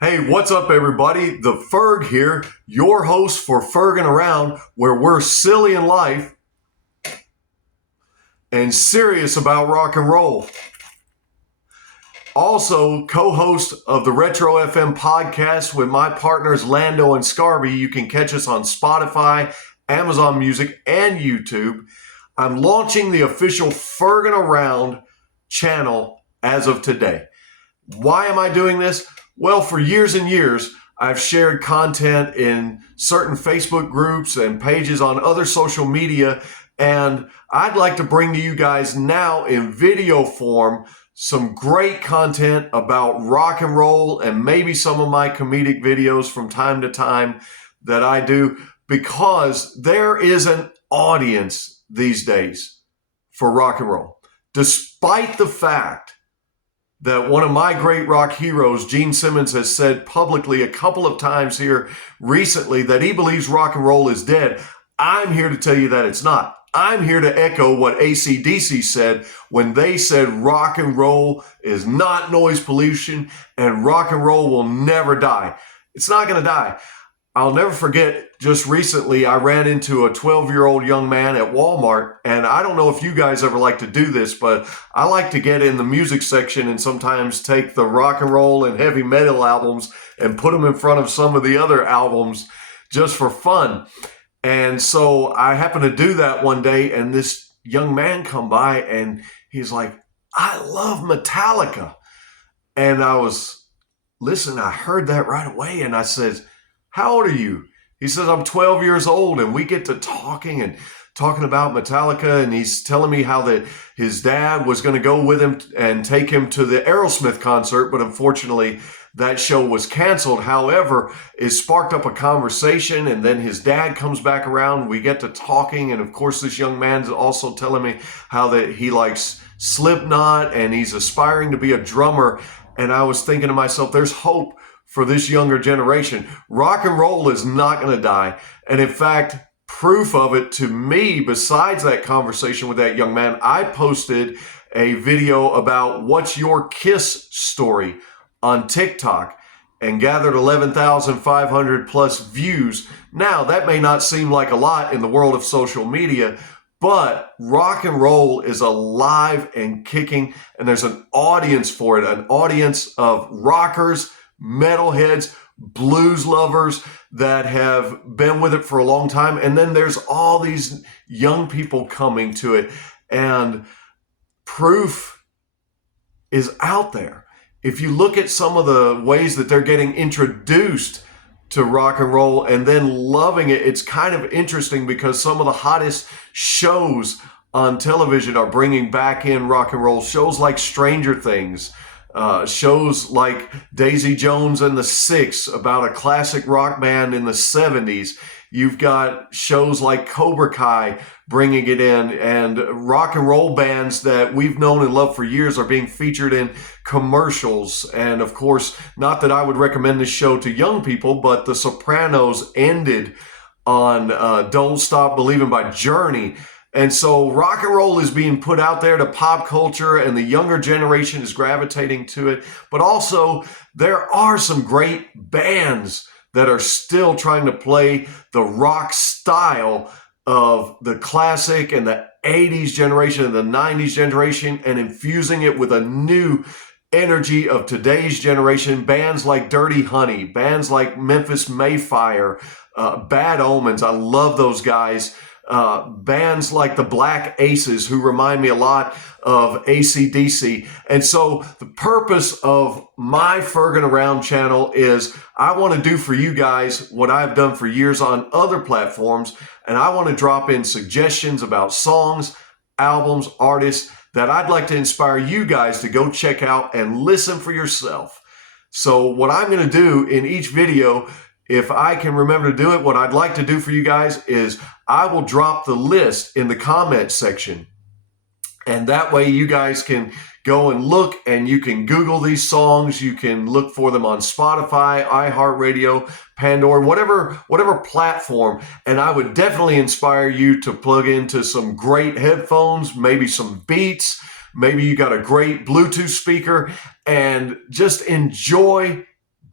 Hey, what's up, everybody? The Ferg here, your host for Fergin Around, where we're silly in life and serious about rock and roll. Also, co-host of the Retro FM podcast with my partners Lando and Scarby. You can catch us on Spotify, Amazon Music, and YouTube. I'm launching the official Fergin Around channel as of today. Why am I doing this? Well, for years and years, I've shared content in certain Facebook groups and pages on other social media, and I'd like to bring to you guys now in video form some great content about rock and roll and maybe some of my comedic videos from time to time that I do, because there is an audience these days for rock and roll. Despite the fact that one of my great rock heroes, Gene Simmons, has said publicly a couple of times here recently that he believes rock and roll is dead, I'm here to tell you that it's not. I'm here to echo what AC/DC said when they said rock and roll is not noise pollution and rock and roll will never die. It's not going to die. I'll never forget, just recently, I ran into a 12-year-old young man at Walmart, and I don't know if you guys ever like to do this, but I like to get in the music section and sometimes take the rock and roll and heavy metal albums and put them in front of some of the other albums just for fun. And so I happened to do that one day, and this young man come by, and he's like, "I love Metallica." And listen, I heard that right away, and I said, "How old are you?" He says, "I'm 12 years old." And we get to talking about Metallica. And he's telling me how that his dad was going to go with him and take him to the Aerosmith concert. But unfortunately, that show was canceled. However, it sparked up a conversation. And then his dad comes back around. We get to talking. And of course, this young man's also telling me how that he likes Slipknot and he's aspiring to be a drummer. And I was thinking to myself, there's hope for this younger generation. Rock and roll is not going to die. And in fact, proof of it to me, besides that conversation with that young man, I posted a video about what's your Kiss story on TikTok and gathered 11,500 plus views. Now, that may not seem like a lot in the world of social media, but rock and roll is alive and kicking, and there's an audience for it, an audience of rockers, metalheads, blues lovers that have been with it for a long time. And then there's all these young people coming to it, and proof is out there. If you look at some of the ways that they're getting introduced to rock and roll and then loving it, it's kind of interesting because some of the hottest shows on television are bringing back in rock and roll. Shows like Stranger Things, shows like Daisy Jones and the Six, about a classic rock band in the 70s. You've got shows like Cobra Kai bringing it in, and rock and roll bands that we've known and loved for years are being featured in commercials. And of course, not that I would recommend this show to young people, but The Sopranos ended on Don't Stop Believing by Journey. And so rock and roll is being put out there to pop culture, and the younger generation is gravitating to it. But also, there are some great bands that are still trying to play the rock style of the classic and the 80s generation and the 90s generation and infusing it with a new energy of today's generation. Bands like Dirty Honey, bands like Memphis Mayfire, Bad Omens. I love those guys. Bands like the Black Aces, who remind me a lot of AC/DC. And so the purpose of my Fergin Around channel is I want to do for you guys what I've done for years on other platforms, and I want to drop in suggestions about songs, albums, artists that I'd like to inspire you guys to go check out and listen for yourself. So what I'm going to do in each video, if I can remember to do it, what I'd like to do for you guys is I will drop the list in the comment section. And that way you guys can go and look, and you can Google these songs. You can look for them on Spotify, iHeartRadio, Pandora, whatever platform. And I would definitely inspire you to plug into some great headphones, maybe some Beats. Maybe you got a great Bluetooth speaker, and just enjoy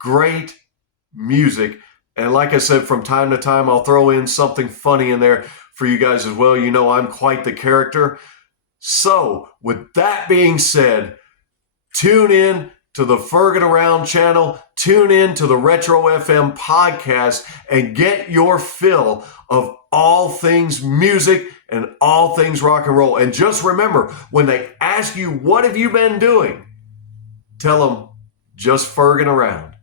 great music. And like I said, from time to time, I'll throw in something funny in there for you guys as well. You know, I'm quite the character. So with that being said, tune in to the Fergin Around channel, tune in to the Retro FM podcast, and get your fill of all things music and all things rock and roll. And just remember, when they ask you, what have you been doing? Tell them, just Fergin Around.